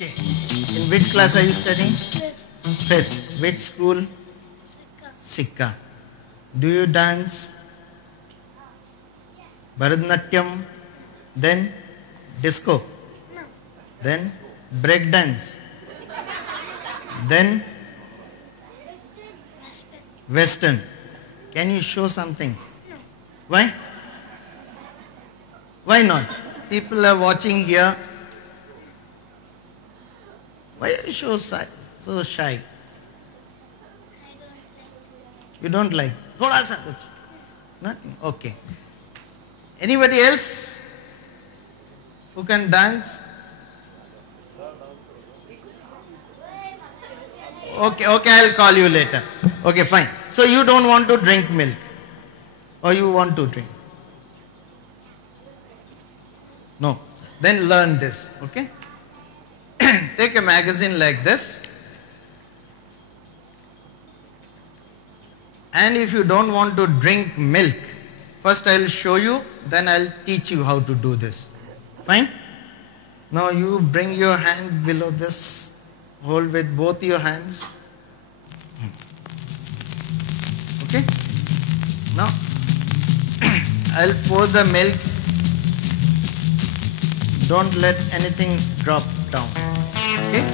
Okay. In which class are you studying? Fifth. Fifth. Which school? Sikka. Do you dance? Bharatanatyam? Then disco? No. Then break dance? Then Western. Western. Can you show something? No. Why? Why not? People are watching here. Why are you so shy? I don't like. You don't like? Thoda sa kuch. Nothing. Okay. Anybody else who can dance? Okay, I'll call you later. Okay, fine. So you don't want to drink milk, or you want to drink? No. Then learn this, okay? Take a magazine like this. And if you don't want to drink milk, first I will show you, then I will teach you how to do this. Fine? Now you bring your hand below this, hold with both your hands. Okay? Now I will pour the milk. Don't let anything drop down. Okay?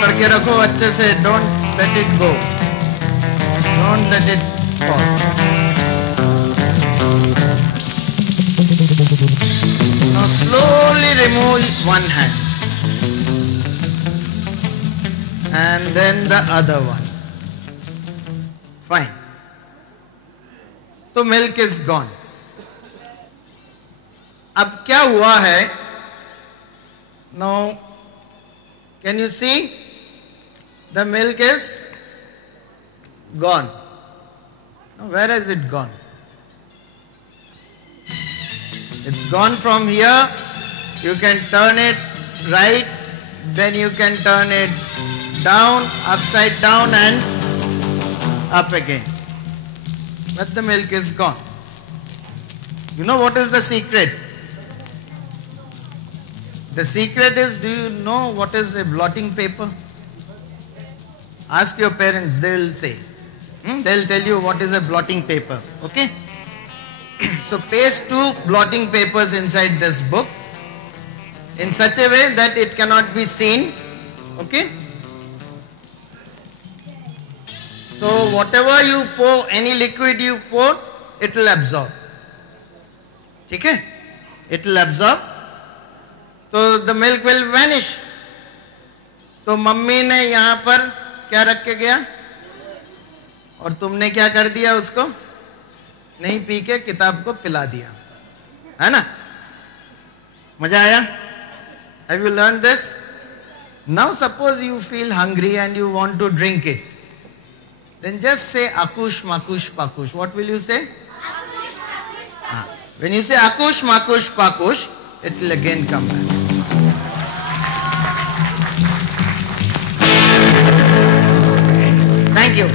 पकड़ के रखो अच्छे से. Don't let it go. Don't let it fall. Now slowly remove one hand and then the other one. Fine. तो milk is gone. अब क्या हुआ है? Now, can you see? The milk is gone. Now, where has it gone? It's gone from here. You can turn it right, then you can turn it down, upside down and up again. But the milk is gone. You know what is the secret? The secret is, do you know what is a blotting paper? Ask your parents, they will say. They will tell you what is a blotting paper. Okay? So paste 2 blotting papers inside this book in such a way that it cannot be seen. Okay? So whatever you pour, any liquid you pour, it will absorb. Okay? It will absorb. So the milk will vanish. तो mummy ने यहाँ पर क्या रख के गया और तुमने क्या कर दिया उसको? नहीं पी के किताब को पिला दिया, है ना? मजा आया? Have you learned this? Now suppose you feel hungry and you want to drink it. Then just say akush makush pakush. What will you say? Akush, akush, pakush. When you say akush makush pakush, it will again come back. Thank you.